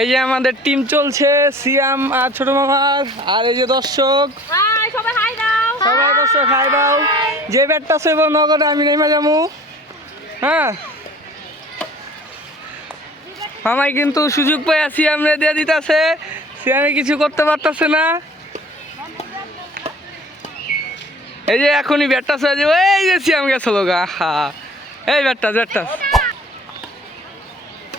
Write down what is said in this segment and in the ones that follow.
এই যে আমাদের টিম চলছে সিয়াম আর ছোট মামার আর এই যে দর্শক। সবাই দর্শক হাই দাও। যে ব্যাটটা সইব নগদে আমি নেমে যাব। হ্যাঁ? মামাই কিন্তু সুযোগ পেয়ে সিয়ামরে দিয়ে দিতেছে। সিয়ামে কিছু করতে পারতেছে না। এই যে এখনই ব্যাটটা সয়ে যাব। এই যে সিয়াম গেছিল গা হা। এই ব্যাটটা ব্যাটটা।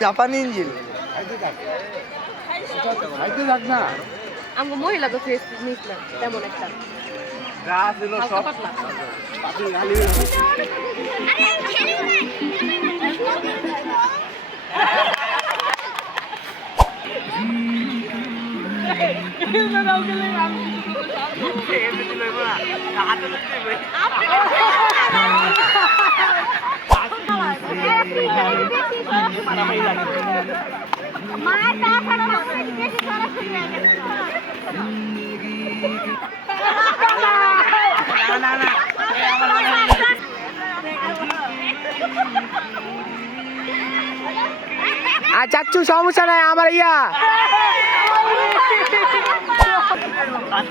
জাপানি ইঞ্জিন। আমাকে মহিলা তো ফেস মিস মিসলাম তেমন একটা। হালকা পাতলা। আর চাচ্ছু সমস্যা নাই আমার ইয়া।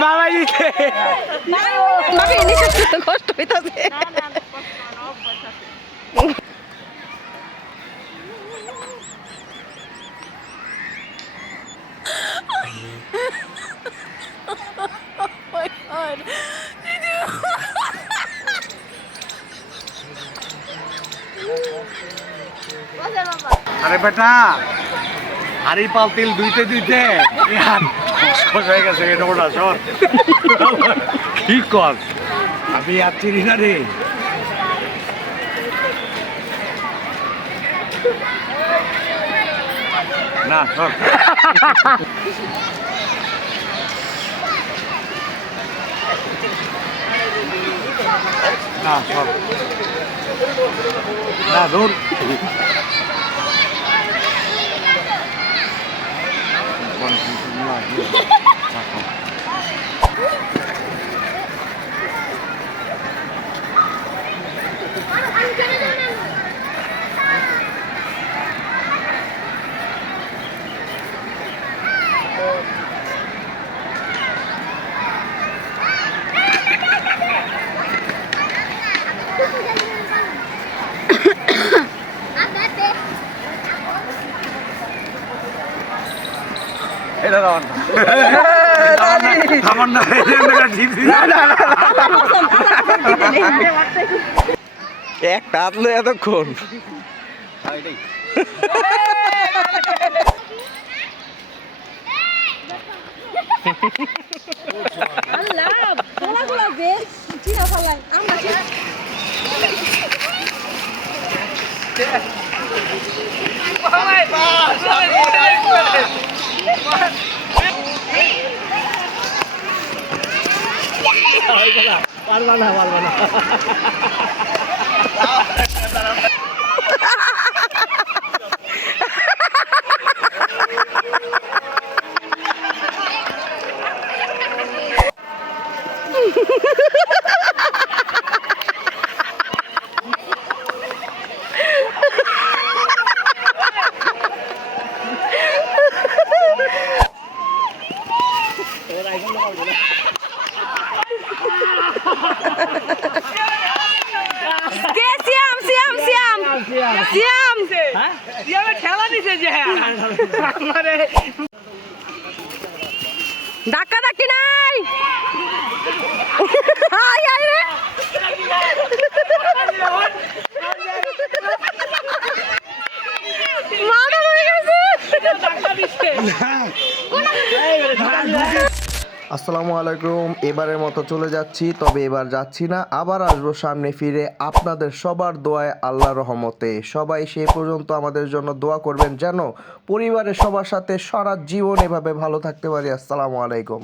বাবা দিতে কষ্ট হইতাছে। আরে বেটা, হাড়ি পাল, তেল দুইতে দুইতে। হয়ে গেছে এটা ওটা সর কি কর? আমি আর চিনি না রে। না সর না সর না এটা দাও আমার না একটা হাতলো এতক্ষণ வாழ்வானா வாழ்வானா? কে সিয়াম সিয়াম সিয়াম সিয়াম সিয়ামে ঠেলা দিছে যে আমারে ধাক্কা ধাক্কি নাই আয় আয় রে আসসালামু আলাইকুম, এবারের মতো চলে যাচ্ছি, তবে এবার যাচ্ছি না, আবার আসব সামনে ফিরে আপনাদের সবার দোয়ায় আল্লাহ রহমতে। সবাই সেই পর্যন্ত আমাদের জন্য দোয়া করবেন যেন পরিবারের সবার সাথে সারা জীবন এভাবে ভালো থাকতে পারি। আসসালামু আলাইকুম।